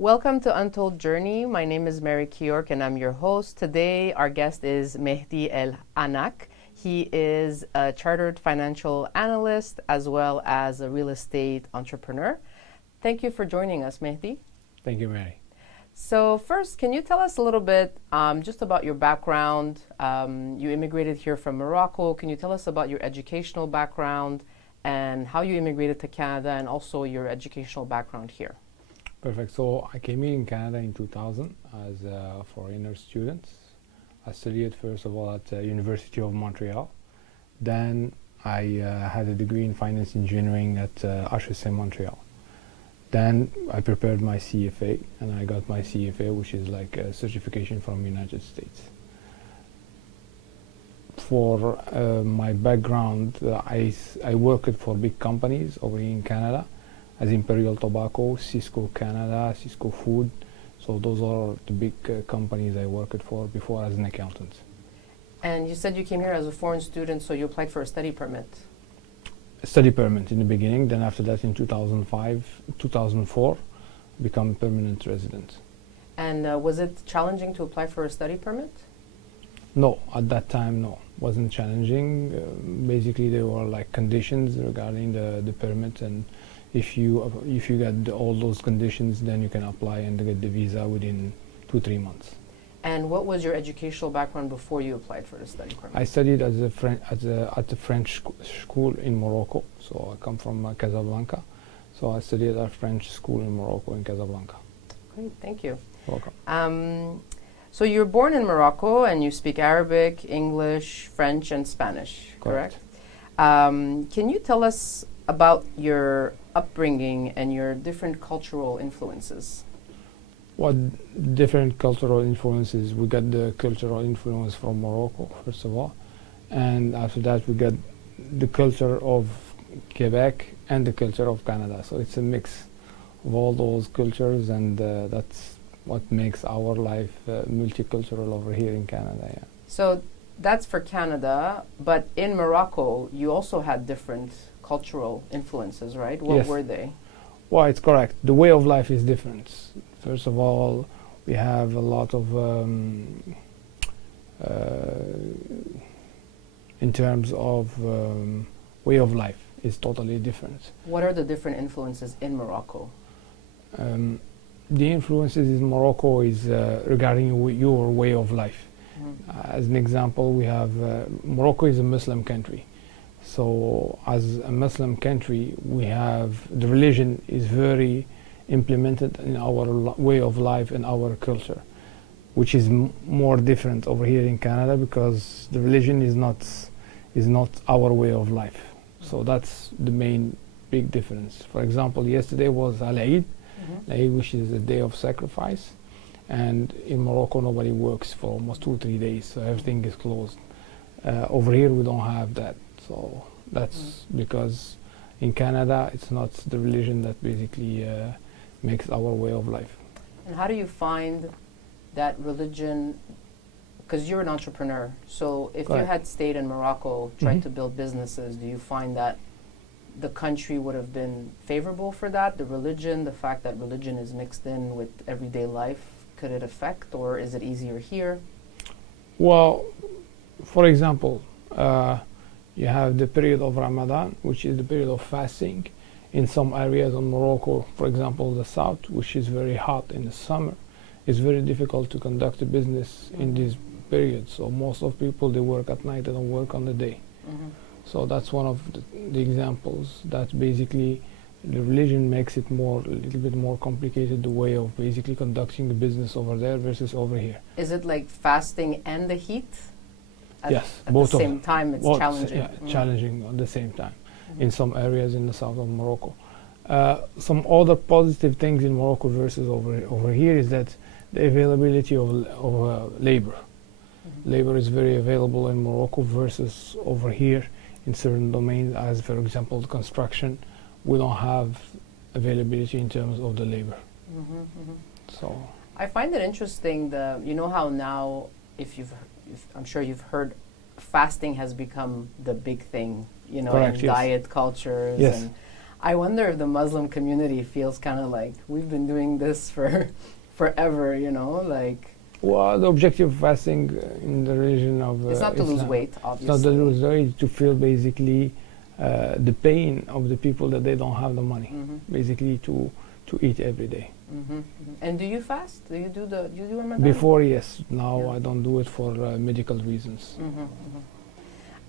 Welcome to Untold Journey. My name is Mary Kiork and I'm your host. Today our guest is Mehdi El Anak. He is a chartered financial analyst as well as a real estate entrepreneur. Thank you for joining us, Mehdi. Thank you, Mary. So first, can you tell us a little bit just about your background? You immigrated here from Morocco. Can you tell us about your educational background and how you immigrated to Canada and also your educational background here? Perfect. So I came in Canada in 2000 as a foreigner student. I studied first of all at the University of Montreal. Then I had a degree in finance engineering at HEC Montreal. Then I prepared my CFA and I got my CFA, which is like a certification from United States. For my background, I worked for big companies over in Canada as Imperial Tobacco, Cisco Canada, Cisco Food. So those are the big companies I worked for before as an accountant. And you said you came here as a foreign student, so you applied for a study permit. A study permit in the beginning, then after that in 2004, become a permanent resident. And was it challenging to apply for a study permit? No, at that time, no. Wasn't challenging. Basically, there were like conditions regarding the permit, and if you get all those conditions, then you can apply and get the visa within 2-3 months. And what was your educational background before you applied for the study permit? I studied at the French school in Morocco. So I come from Casablanca. So I studied at a French school in Morocco, in Casablanca. Great, thank you. Welcome. So you were born in Morocco and you speak Arabic, English, French, and Spanish, correct? Can you tell us about your upbringing and your different cultural influences? What different cultural influences? We got the cultural influence from Morocco, first of all. And after that, we got the culture of Quebec and the culture of Canada. So it's a mix of all those cultures, and that's what makes our life multicultural over here in Canada. Yeah. So that's for Canada, but in Morocco, you also had different cultural influences, right? What Yes. were they? Well, it's correct. The way of life is different. First of all, we have a lot of, in terms of way of life, is totally different. What are the different influences in Morocco? The influences in Morocco is regarding your way of life. As an example, we have Morocco is a Muslim country. So as a Muslim country, we have the religion is very implemented in our way of life and our culture, which is more different over here in Canada because the religion is not our way of life. So that's the main big difference. For example, yesterday was Al-Eid, Eid, which is a day of sacrifice, and in Morocco nobody works for almost 2-3 days, so everything is closed. Over here we don't have that, so that's because in Canada it's not the religion that basically makes our way of life. And how do you find that religion, because you're an entrepreneur, so if Correct. you had stayed in Morocco, tried to build businesses, do you find that the country would have been favorable for that? The religion, the fact that religion is mixed in with everyday life, could it affect, or is it easier here? Well, for example, you have the period of Ramadan, which is the period of fasting. In some areas in Morocco, for example, the south, which is very hot in the summer, it's very difficult to conduct a business in this period. So most of people, they work at night, they don't work on the day. So that's one of the examples that basically the religion makes it a little bit more complicated, the way of basically conducting the business over there versus over here. Is it like fasting and the heat? Yes, At both the of same time, it's challenging. Yeah, challenging at the same time in some areas in the south of Morocco. Some other positive things in Morocco versus over here is that the availability of labor. Labor is very available in Morocco versus over here in certain domains, as for example the construction. We don't have availability in terms of the labor. So I find it interesting, you know how now, I'm sure you've heard, fasting has become the big thing, you know, Correct, in yes. diet cultures. Yes. And I wonder if the Muslim community feels kind of like we've been doing this for forever, you know, like. Well, the objective of fasting in the religion of It's not to lose Islam, weight, it's obviously. not to lose weight, to feel basically the pain of the people that they don't have the money, basically to eat every day. And do you fast? Do you do Ramadan? Before, yes. Now Yeah. I don't do it for medical reasons.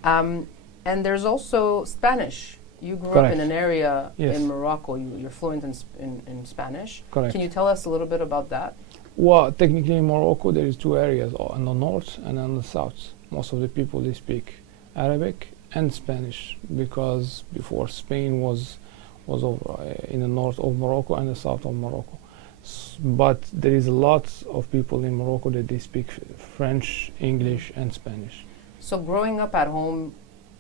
And there's also Spanish. You grew up Correct. in an area Yes. in Morocco. You're fluent in Spanish. Correct. Can you tell us a little bit about that? Well, technically in Morocco there is two areas, on the north and on the south. Most of the people, they speak Arabic and Spanish, because before Spain was over in the north of Morocco and the south of Morocco. But there is a lot of people in Morocco that they speak French, English and Spanish. So growing up at home,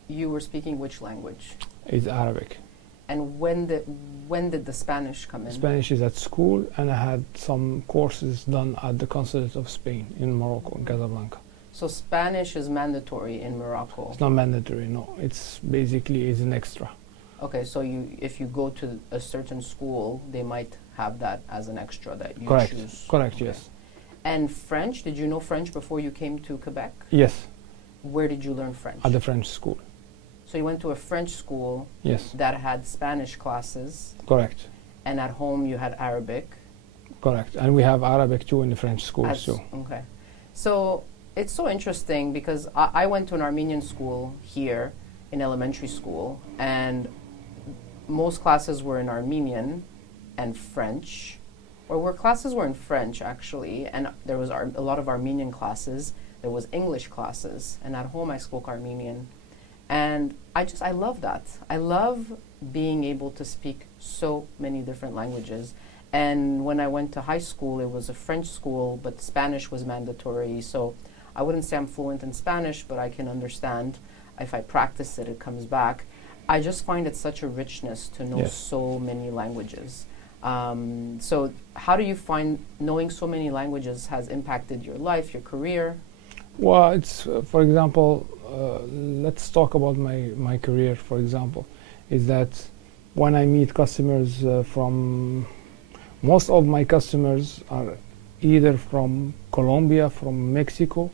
you were speaking which language? It's Arabic. And when did the Spanish come in? Spanish is at school, and I had some courses done at the consulate of Spain in Morocco, in Casablanca. So Spanish is mandatory in Morocco. It's not mandatory, no. It's basically is an extra. Okay, so if you go to a certain school, they might have that as an extra that you Correct. choose. Correct, Okay. yes. And French, did you know French before you came to Quebec? Yes, Where did you learn French? at the French school. So you went to a French school Yes, that had Spanish classes, correct. and at home you had Arabic. Correct. And we have Arabic too in the French schools too. Okay. So it's so interesting because I went to an Armenian school here in elementary school, and most classes were in Armenian and French, or where classes were in French actually, and there was a lot of Armenian classes. There was English classes, and at home I spoke Armenian. And I love that. I love being able to speak so many different languages. And when I went to high school, it was a French school, but Spanish was mandatory. So I wouldn't say I'm fluent in Spanish, but I can understand. If I practice it, it comes back. I just find it such a richness to know Yes. so many languages. So how do you find knowing so many languages has impacted your life, your career? Well, it's, for example, let's talk about my career, for example, is that when I meet customers most of my customers are either from Colombia, from Mexico,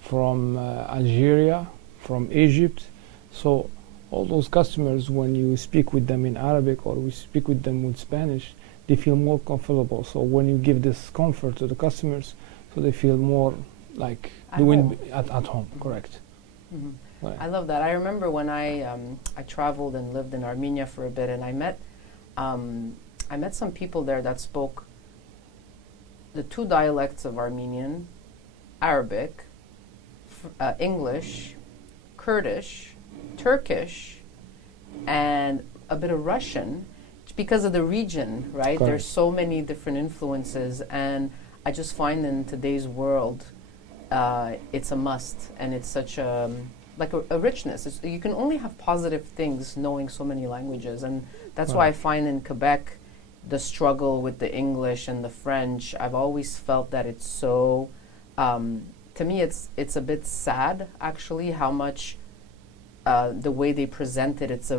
from Algeria, from Egypt. So all those customers, when you speak with them in Arabic or we speak with them with Spanish, they feel more comfortable. So when you give this comfort to the customers, so they feel more like At doing home. At home, correct. Mhm. Right. I love that. I remember when I traveled and lived in Armenia for a bit, and I met some people there that spoke the two dialects of Armenian, Arabic, English, Kurdish, Turkish, and a bit of Russian, because of the region, right? Correct. There's so many different influences, and I just find in today's world, it's a must, and it's such a richness. You can only have positive things knowing so many languages, and that's why I find in Quebec the struggle with the English and the French. I've always felt that it's so. To me, it's a bit sad actually how much the way they present it. It's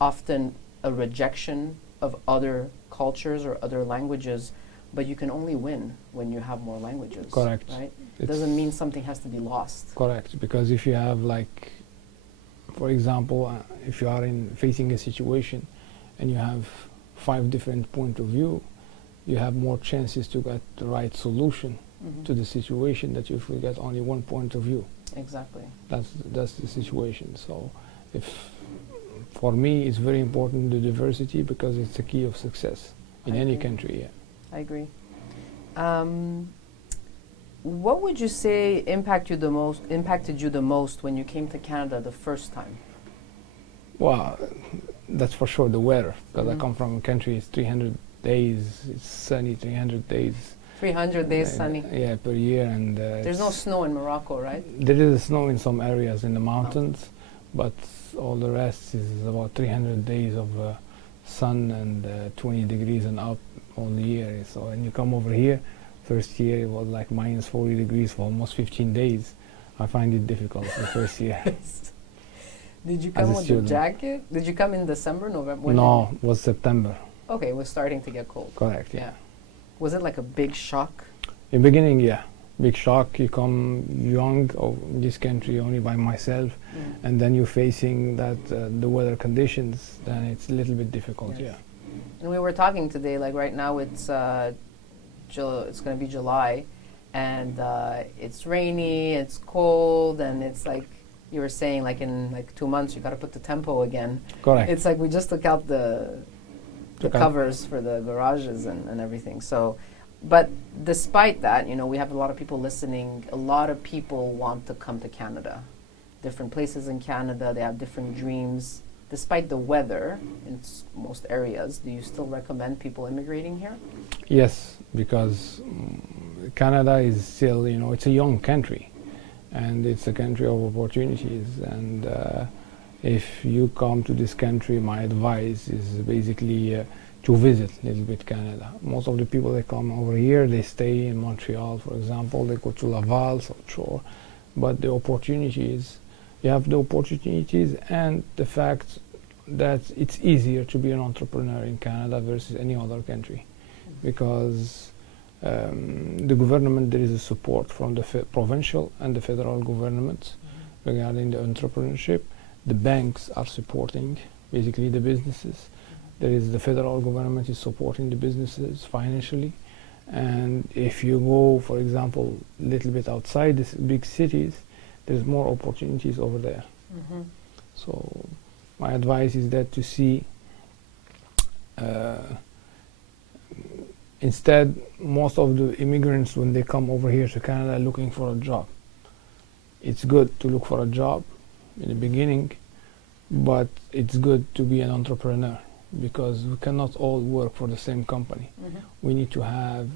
often a rejection of other cultures or other languages, but you can only win when you have more languages. Correct. Right? It It's doesn't mean something has to be lost. correct, because if you have, like, for example, if you are facing a situation and you have 5 different point of view, you have more chances to get the right solution to the situation that if you get only one point of view. Exactly. That's the situation. So for me it's very important, the diversity, because it's the key of success in I any agree. country. Yeah. I agree. What would you say impacted you the most when you came to Canada the first time? Well, that's for sure the weather, because I Mhm. come from a country, it's 300 days, it's sunny 300 days. 300 days uh, sunny. Yeah, per year, and There's no snow in Morocco, right? there is snow in some areas in the mountains, but all the rest is about 300 days of sun and 20 degrees and up all the year. So when you come over here, first year it was like minus 40 degrees for almost 15 days. I find it difficult the first year. Did you as come a with student. a jacket? Did you come in December, November? When No, it was September. Okay, it was starting to get cold. Correct, yeah. Was it like a big shock? In the beginning, yeah. Big shock. You come young in this country only by myself, and then you're facing that the weather conditions, then it's a little bit difficult, Yes. yeah. And we were talking today, like right now it's it's going to be July, and it's rainy, it's cold, and it's like you were saying, like in like 2 months you got to put the tempo again. Correct. It's like we just took out the Took out- covers for the garages and everything. So, but despite that, you know, we have a lot of people listening. A lot of people want to come to Canada. Different places in Canada, they have different dreams. Despite the weather in most areas, do you still recommend people immigrating here? Yes, because Canada is still, it's a young country, and it's a country of opportunities. And if you come to this country, my advice is basically to visit a little bit Canada. Most of the people that come over here, they stay in Montreal, for example. They go to Laval, South Shore. But the opportunities, you have the opportunities and the fact that it's easier to be an entrepreneur in Canada versus any other country, because the government, there is a support from the provincial and the federal government regarding the entrepreneurship. The banks are supporting basically the businesses. There is the federal government is supporting the businesses financially. And if you go, for example, a little bit outside these big cities, there's more opportunities over there. So my advice is that to see, instead, most of the immigrants, when they come over here to Canada, are looking for a job. It's good to look for a job in the beginning, but it's good to be an entrepreneur, because we cannot all work for the same company. We need to have,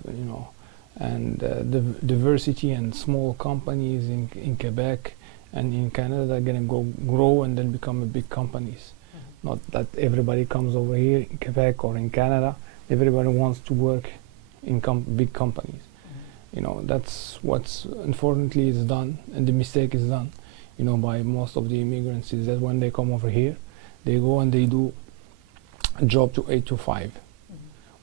and the diversity and small companies in Quebec and in Canada are going to grow and then become big companies. Not that everybody comes over here in Quebec or in Canada. Everybody wants to work in big companies. That's what's unfortunately is done, and the mistake is done, by most of the immigrants, is that when they come over here, they go and they do a job to 8 to 5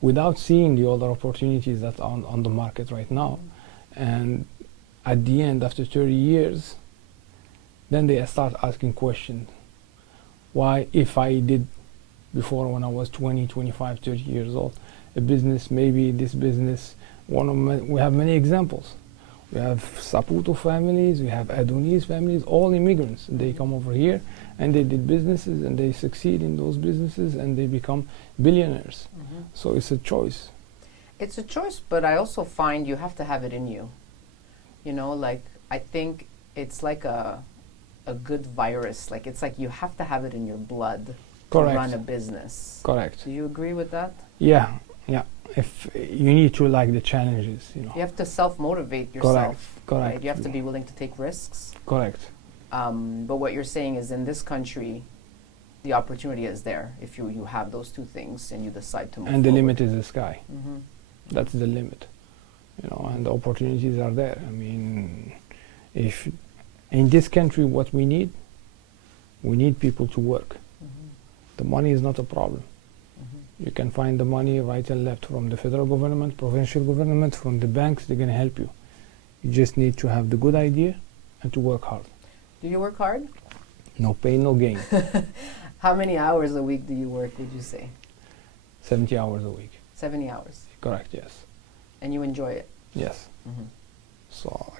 without seeing the other opportunities that are on the market right now. And at the end, after 30 years, then they start asking questions. Why, if I did before, when I was 20, 25, 30 years old, a business, maybe this business, we have many examples. We have Saputo families, we have Adonis families, all immigrants. They come over here and they did businesses and they succeed in those businesses and they become billionaires. So it's a choice. It's a choice, but I also find you have to have it in you. Like, I think it's like a good virus. Like, it's like you have to have it in your blood to run a business. Correct. Do you agree with that? Yeah. If you need to like the challenges, You have to self-motivate yourself. Correct. Right? You have to be willing to take risks. Correct. But what you're saying is, in this country, the opportunity is there if you have those two things and you decide to move And the forward. limit is the sky. That's the limit. And the opportunities are there. I mean, if in this country, what we need people to work. The money is not a problem. You can find the money right and left from the federal government, provincial government, from the banks. They're going to help you. You just need to have the good idea and to work hard. Do you work hard? No pain, no gain. How many hours a week do you work, would you say? 70 hours a week. 70 hours. Correct, yes. And you enjoy it? Yes. So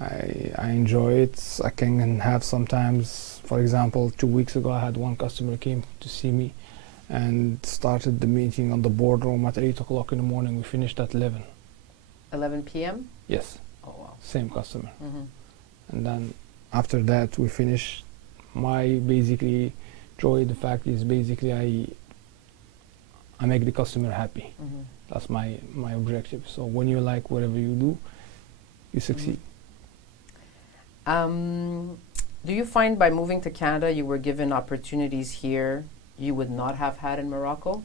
I enjoy it. I can have sometimes, for example, 2 weeks ago, I had one customer came to see me and started the meeting on the boardroom at 8 o'clock in the morning. We finished at 11. 11 p.m.? Yes. Oh, wow. Same customer. And then after that, we finished. My basically joy, the fact is basically I make the customer happy. That's my objective. So when you like whatever you do, you succeed. Do you find by moving to Canada, you were given opportunities here you would not have had in Morocco?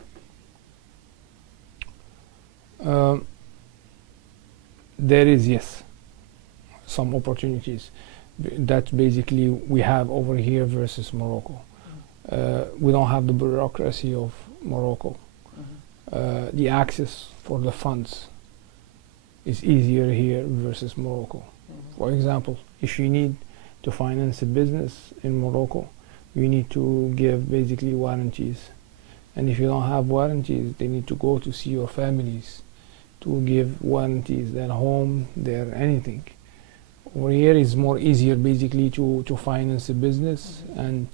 There is, yes, some opportunities, that basically we have over here versus Morocco. We don't have the bureaucracy of Morocco. The access for the funds is easier here versus Morocco. For example, if you need to finance a business in Morocco, you need to give basically warranties. And if you don't have warranties, they need to go to see your families to give warranties, their home, their anything. Over here is more easier basically to finance a business, and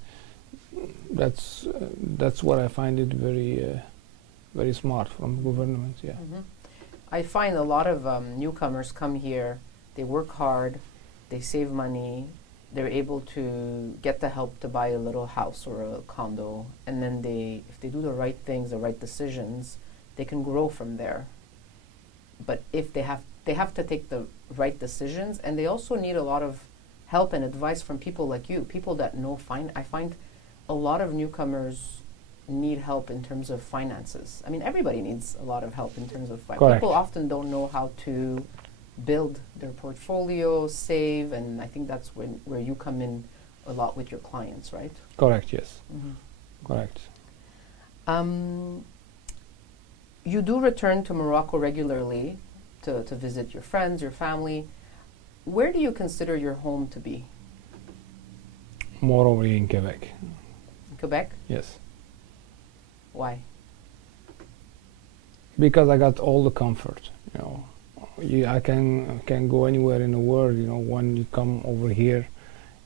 that's what I find it very smart from government. Yeah. I find a lot of newcomers come here, they work hard, they save money, they're able to get the help to buy a little house or a condo, and then if they do the right things, the right decisions, they can grow from there. But if they have to take the right decisions, and they also need a lot of help and advice from people like you, people that know I find a lot of newcomers need help in terms of finances. I mean, everybody needs a lot of help in terms of finances. People often don't know how to build their portfolio, save, and I think that's where you come in a lot with your clients, right? Correct, yes. Correct. You do return to Morocco regularly to visit your friends, your family. Where do you consider your home to be? More over in Quebec. Quebec? Yes. Why? Because I got all the comfort, I can go anywhere in the world, when you come over here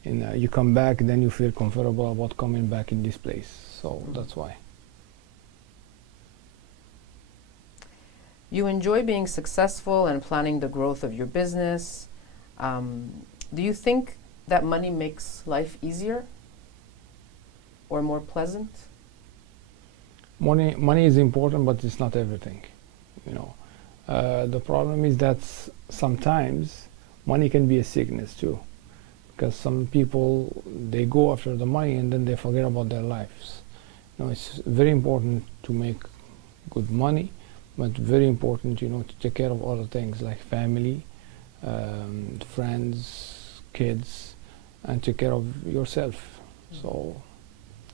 and you come back, then you feel comfortable about coming back in this place. So that's why. You enjoy being successful and planning the growth of your business. Do you think that money makes life easier or more pleasant? Money is important, but it's not everything. The problem is that sometimes money can be a sickness too, because some people, they go after the money and then they forget about their lives. It's very important to make good money, but very important, to take care of other things like family, friends, kids, and take care of yourself. So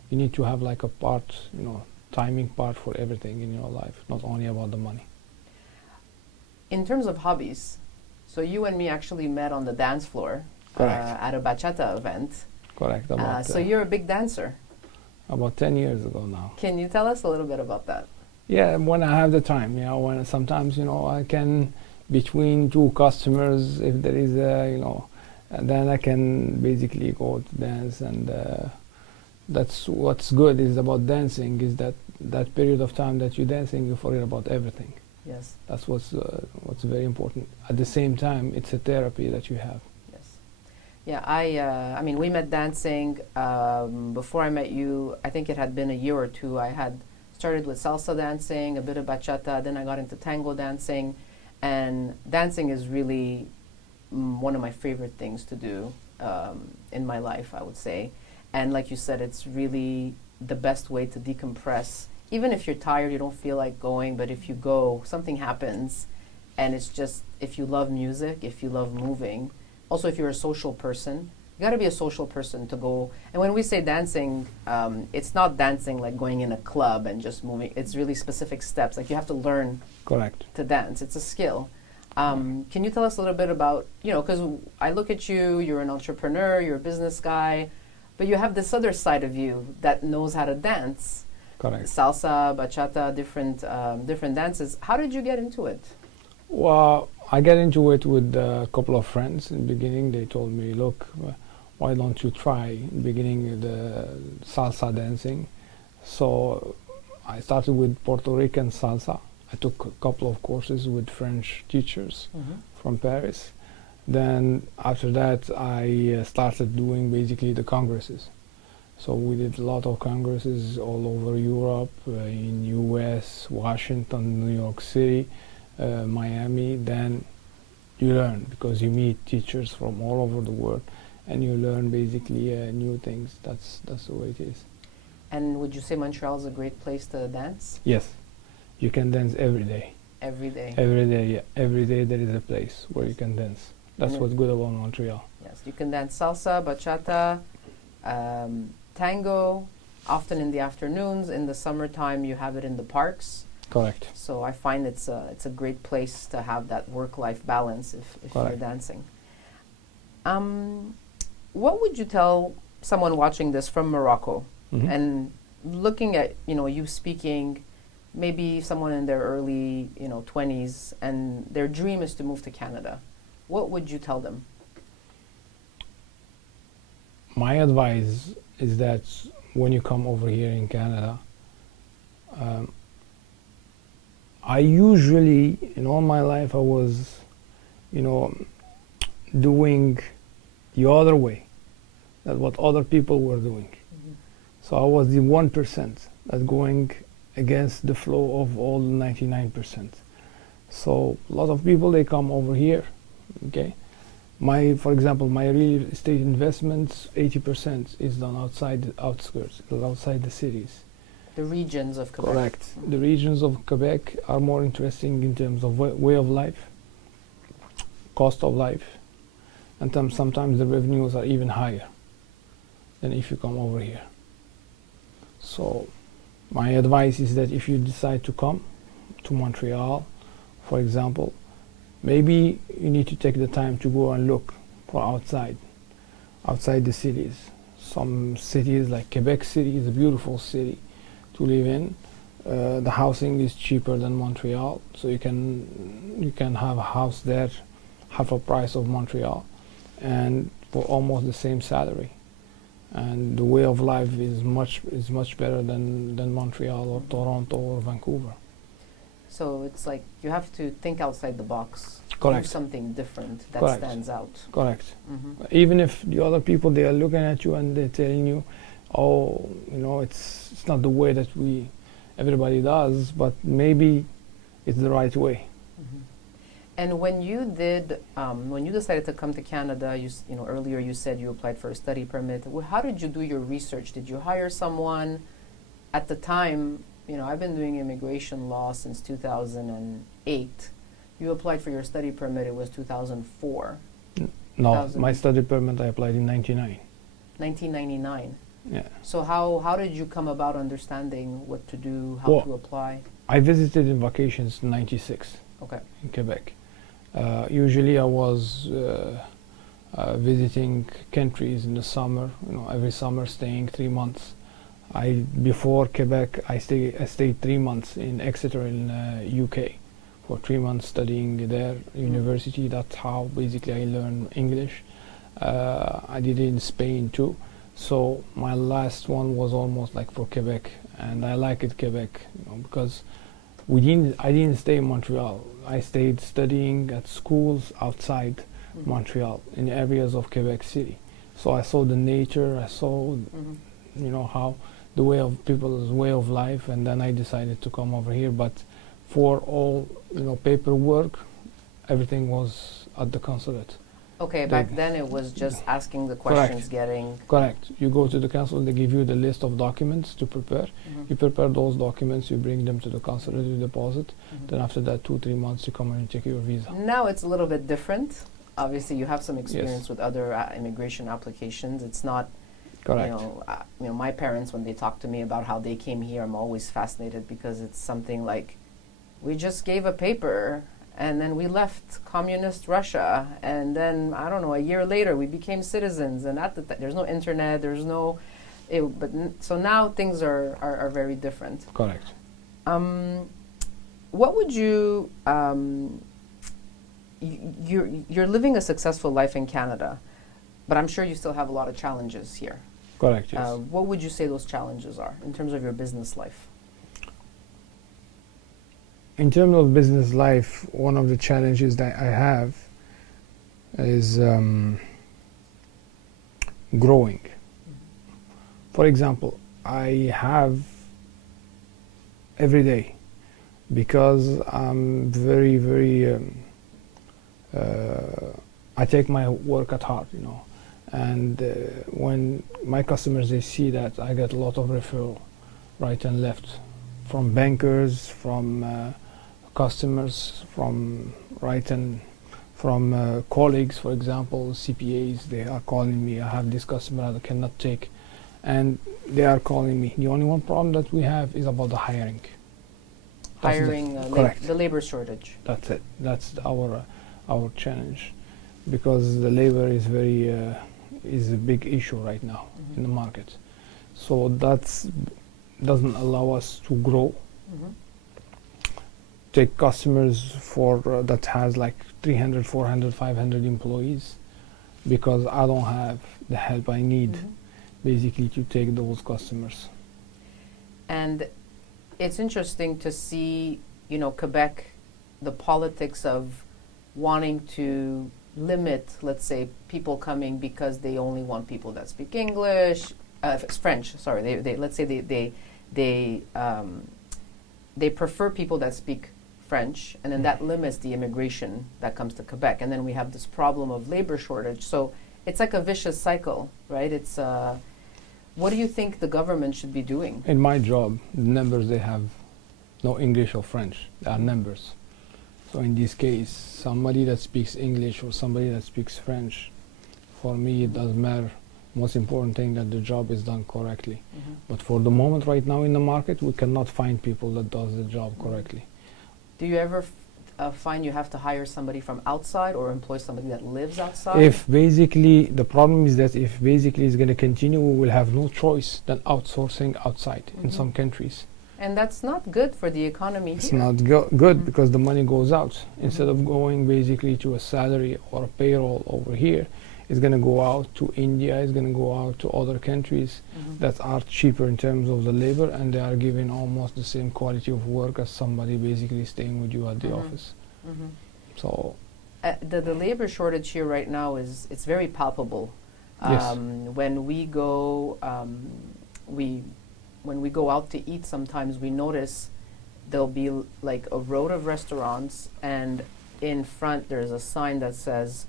you need to have like a part, timing part for everything in your life, not only about the money. In terms of hobbies, so you and me actually met on the dance floor at a bachata event. Correct. So you're a big dancer. About 10 years ago now. Can you tell us a little bit about that? Yeah, when I have the time, when sometimes, I can, between two customers, if there is and then I can basically go to dance, and that's what's good is about dancing, is that period of time that you're dancing, you forget about everything. Yes. That's what's very important. At the same time, it's a therapy that you have. Yes. Yeah, I mean, we met dancing. Before I met you, I think it had been a year or two. I had started with salsa dancing, a bit of bachata, then I got into tango dancing. And dancing is really one of my favorite things to do in my life, I would say. And like you said, it's really the best way to decompress. Even if you're tired, you don't feel like going, but if you go, something happens. And it's just, if you love music, if you love moving, also if you're a social person, you got to be a social person to go. And when we say dancing, it's not dancing like going in a club and just moving. It's really specific steps. Like you have to learn to dance. It's a skill. Can you tell us a little bit about, because I look at you, you're an entrepreneur, you're a business guy, but you have this other side of you that knows how to dance. Correct. Salsa, bachata, different dances. How did you get into it? Well, I got into it with a couple of friends. In the beginning, they told me, look, why don't you try in the beginning the salsa dancing? So I started with Puerto Rican salsa. I took a couple of courses with French teachers from Paris. Then after that, I started doing basically the congresses. So we did a lot of congresses all over Europe, in US, Washington, New York City, Miami. Then you learn, because you meet teachers from all over the world, and you learn basically new things. That's the way it is. And would you say Montreal is a great place to dance? Yes, you can dance every day. Every day? Every day, yeah. Every day there is a place where you can dance. That's what's good about Montreal. Yes, you can dance salsa, bachata, tango, often in the afternoons. In the summertime, you have it in the parks. Correct. So I find it's a great place to have that work-life balance if you're dancing. What would you tell someone watching this from Morocco and looking at you speaking, maybe someone in their early 20s and their dream is to move to Canada? What would you tell them? My advice is that when you come over here in Canada, I usually, in all my life, I was, doing the other way, that what other people were doing. So I was the 1% that's going against the flow of all the 99%. So a lot of people, they come over here, okay? For example, my real estate investments, 80% is done outside the outskirts, outside the cities. The regions of Quebec. Correct. The regions of Quebec are more interesting in terms of way of life, cost of life, and sometimes the revenues are even higher than if you come over here. So my advice is that if you decide to come to Montreal, for example, maybe you need to take the time to go and look for outside the cities. Some cities like Quebec City is a beautiful city to live in. The housing is cheaper than Montreal, so you can have a house there half a price of Montreal and for almost the same salary. And the way of life is much better than Montreal or Toronto or Vancouver. So it's like you have to think outside the box. Correct. Do something different that Correct. stands out. Correct. Even if the other people, they are looking at you and they're telling you, oh, it's not the way that everybody does, but maybe it's the right way. And when you decided to come to Canada, earlier you said you applied for a study permit. How did you do your research? Did you hire someone? At the time, I've been doing immigration law since 2008. You applied for your study permit, it was 2004. No, my study permit I applied in 1999. Yeah. So how did you come about understanding what to do, how to apply? I visited in vacations in 96 in Quebec. Usually I was visiting countries in the summer, every summer staying 3 months. Before Quebec, I stayed 3 months in Exeter in UK for 3 months studying there, university. That's how basically I learned English. I did it in Spain too. So my last one was almost like for Quebec, and I like it Quebec, because I didn't stay in Montreal. I stayed studying at schools outside Montreal in areas of Quebec City. So I saw the nature, I saw how the way of people's way of life, and then I decided to come over here. But for all paperwork, everything was at the consulate. Okay, back then it was just asking the questions, getting... Correct. You go to the consulate, they give you the list of documents to prepare. You prepare those documents, you bring them to the consulate, you deposit. Then after that, 2-3 months, you come and check your visa. Now it's a little bit different. Obviously, you have some experience with other immigration applications. It's not... Correct. My parents, when they talk to me about how they came here, I'm always fascinated because it's something like, we just gave a paper and then we left communist Russia, and then, I don't know, a year later we became citizens, and there's no internet, there's no... so now things are very different. Correct. What would you... you're living a successful life in Canada, but I'm sure you still have a lot of challenges here. Correct, yes. What would you say those challenges are in terms of your business life? In terms of business life, one of the challenges that I have is growing. For example, I have every day, because I'm very, very, I take my work at heart, and when my customers, they see that, I get a lot of referral right and left from bankers, from customers, from right and from colleagues, for example, CPAs. They are calling me. I have this customer I cannot take, and they are calling me. The only one problem that we have is about the hiring. Hiring, correct. The labor shortage. That's it. That's our challenge, because the labor is very is a big issue right now in the market. So that's doesn't allow us to grow. Take customers for that has like 300, 400, 500 employees, because I don't have the help I need basically to take those customers. And it's interesting to see, you know, Quebec, the politics of wanting to limit, let's say, people coming because they only want people that speak English, French. Sorry, let's say they prefer people that speak French, and then that limits the immigration that comes to Quebec. And then we have this problem of labor shortage. So it's like a vicious cycle, right? It's what do you think the government should be doing? In my job, the numbers, they have no English or French. They are numbers. So in this case, somebody that speaks English or somebody that speaks French, for me it doesn't matter. Most important thing that the job is done correctly. But for the moment right now in the market, we cannot find people that does the job correctly. Do you ever find you have to hire somebody from outside or employ somebody that lives outside? If basically, the problem is that if basically it's going to continue, we will have no choice than outsourcing outside in some countries. And that's not good for the economy It's here. not good because the money goes out. Instead of going basically to a salary or a payroll over here, it's going to go out to India, it's going to go out to other countries that are cheaper in terms of the labor, and they are giving almost the same quality of work as somebody basically staying with you at the office. So the labor shortage here right now it's very palpable. Yes. When we go when we go out to eat, sometimes we notice there'll be like a row of restaurants, and in front there's a sign that says,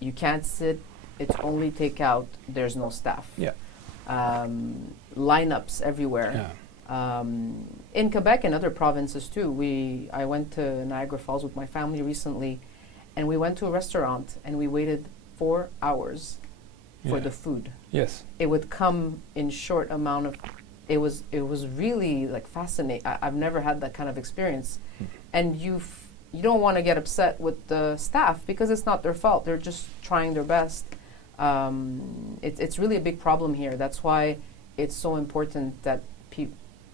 "You can't sit. It's only takeout. There's no staff." Yeah. Lineups everywhere. yeah. In Quebec and other provinces too. I went to Niagara Falls with my family recently, and we went to a restaurant and we waited 4 hours for the food. Yes. It would come in short amount of. It was really like fascinating. I've never had that kind of experience, and you don't want to get upset with the staff because it's not their fault. They're just trying their best. It's really a big problem here. That's why it's so important that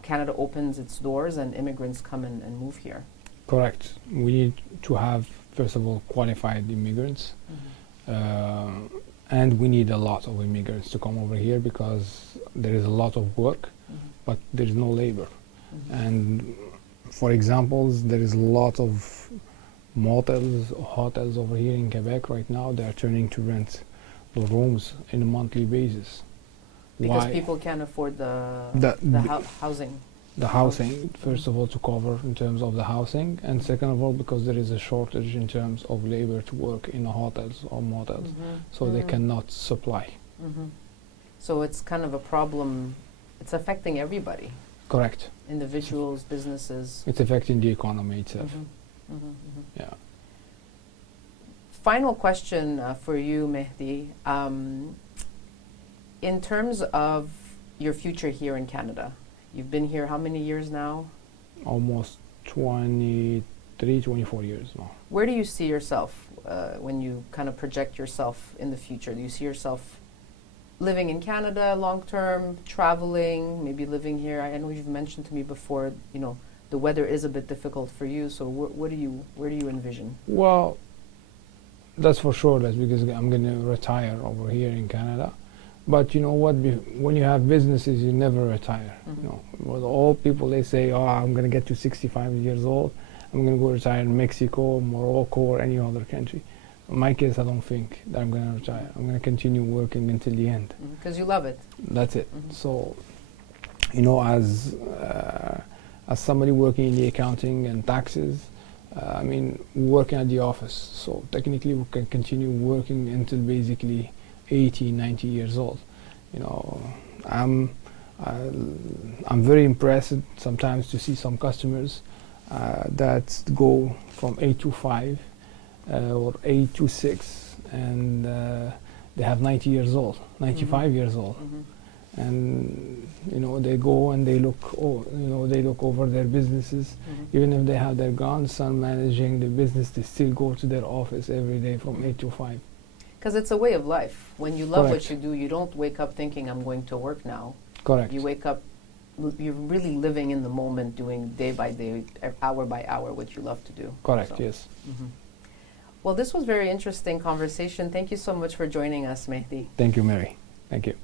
Canada opens its doors and immigrants come and move here. Correct. We need to have, first of all, qualified immigrants. And we need a lot of immigrants to come over here because there is a lot of work, but there is no labor. And for examples, there is a lot of motels, hotels over here in Quebec right now. They are turning to rent the rooms in a monthly basis. Because Why? people can't afford the housing. The housing, first of all, to cover in terms of the housing, and second of all, because there is a shortage in terms of labor to work in the hotels or motels, so they cannot supply. So it's kind of a problem. It's affecting everybody. Correct. Individuals, businesses. It's affecting the economy itself. Yeah. Final question for you, Mehdi. In terms of your future here in Canada, you've been here how many years now? Almost 23, 24 years now. Where do you see yourself when you kind of project yourself in the future? Do you see yourself living in Canada long term, traveling, maybe living here? I know you've mentioned to me before, you know, the weather is a bit difficult for you. So where do you envision? Well, that's for sure. That's because I'm going to retire over here in Canada. But you know what? When you have businesses, you never retire. You know, with all people, they say, "Oh, I'm going to get to 65 years old. I'm going to go retire in Mexico, Morocco, or any other country." In my case, I don't think that I'm going to retire. I'm going to continue working until the end. Because you love it. That's it. So, you know, as somebody working in the accounting and taxes, I mean, working at the office. So technically, we can continue working until basically 80, 90 years old. You know, I'm very impressed sometimes to see some customers that go from 8 to 5 or 8 to 6, and they have 90 years old, 95 years old. And they go and they look over their businesses. Even if they have their grandson managing the business, they still go to their office every day from 8 to 5. Because it's a way of life. When you love Correct. what you do, you don't wake up thinking, I'm going to work now. Correct. You wake up, you're really living in the moment, doing day by day, hour by hour, what you love to do. Correct, So, yes. Well, this was very interesting conversation. Thank you so much for joining us, Mehdi. Thank you, Mary. Thank you.